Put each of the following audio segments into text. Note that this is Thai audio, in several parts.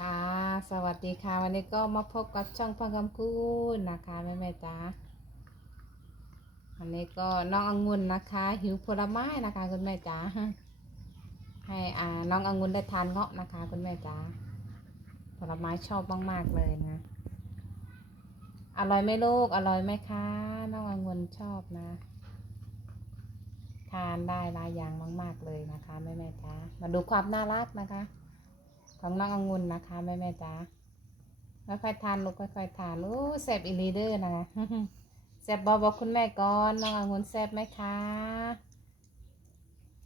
ค่ะ สวัสดีค่ะ วันนี้ก็มาพบกับช่องพังคำคูณนะคะแม่แม่จ๋าวันนี้ก็น้ององุ่นนะคะ หิวผลไม้นะคะคุณแม่จ๋าให้อ่าน้ององุ่นได้ทานเงาะนะคะ คุณแม่จ๋าผลไม้ชอบมากๆเลยนะ อร่อยไหมลูก อร่อยไหมคะ น้ององุ่นชอบนะ ทานได้หลายอย่างมาก ๆเลยนะคะแม่แม่จ๋ามาดูความน่ารักนะคะ ของน้ององุ่นนะคะแม่แม่จ๋าค่อยๆทานลูกค่อยๆทานโอ้แซ่บอีลีเดอร์นะคะแซ่บบอกบอกคุณแม่ก่อนน้ององุ่นแซ่บไหมคะ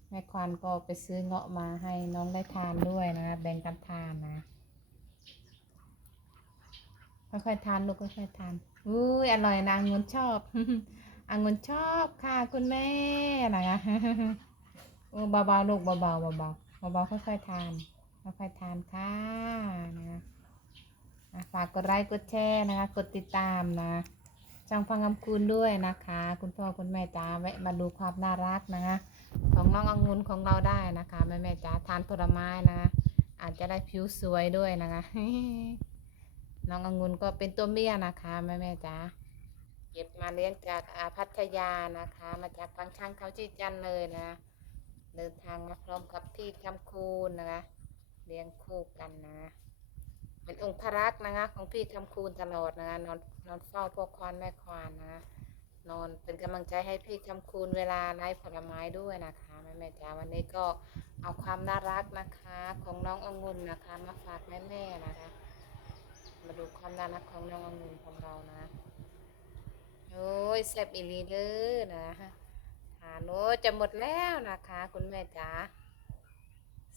แม่ควานก็ไปซื้อเงาะมาให้น้องได้ทานด้วยนะแบ่งกันทานนะค่อยๆทานลูกค่อยๆทานอุ้ยอร่อยนะองุ่นชอบองุ่นชอบค่ะคุณแม่นะคะโอ้เบาๆลูกเบาๆเบาๆเบาๆค่อยๆทาน ค่อยทานค่ะนะอะฝากกดไลค์กดแชร์นะคะ กดติดตามนะช่องฟังคำคุณด้วยนะคะ คุณพ่อคุณแม่จ๋าแวะมาดูความน่ารักนะคะ ของน้ององุ่นของเราได้นะคะแม่แม่จ๋าทานผลไม้นะคะอาจจะได้ผิวสวยด้วยนะคะ น้ององุ่นก็เป็นตัวเมียนะคะแม่แม่จ๋าเก็บมาเลี้ยงจากอ่าพัทยานะคะ มาจากฟังช่างเขาจีจันเลยนะ เดินทางมาพร้อมกับพี่คำคูณนะคะ เลี้ยงคู่กันนะเป็นองค์พระรักนะคะ ของพี่คำคูณตลอดนะคะนอนนอนเฝ้าพวกควานแม่ควานนะ นอนเป็นกำลังใจให้พี่คำคูณเวลาไล่ผลไม้ด้วยนะคะแม่แม่จ๋าวันนี้ก็เอาความน่ารักนะคะ ของน้ององุ่นนะคะ มาฝากแม่แม่นะคะ มาดูความน่ารักของน้ององุ่นของเรานะโอ้ยแซ่บอีลีเด้อนะทานโอ้จะหมดแล้วนะคะ คุณแม่จ๋า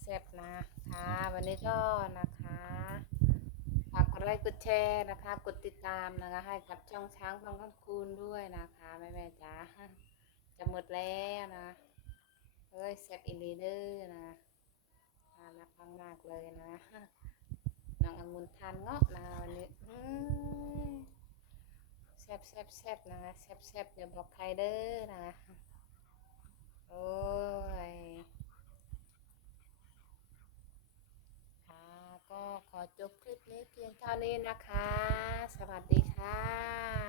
ซ่บนะคะ วันนี้ก็นะคะฝากกดไลค์กดแชร์นะคะ กดติดตามนะคะ ให้กับช่องช้างฟังคำคูณด้วยนะคะแม่แม่จ๋าจะหมดแล้วนะเฮ้ยแซ่บอินดีเดอร์นะน่ารักมากเลยนะน้ององุ่นทานเงาะนะวันนี้แซ่บแซ่บแซ่บนะคะแซ่บแซ่บอย่าบอกใครเด้อนะโอ้ย ค่ะก็ขอ จบคลิปนี้เพียงเท่านี้นะคะ สวัสดีค่ะ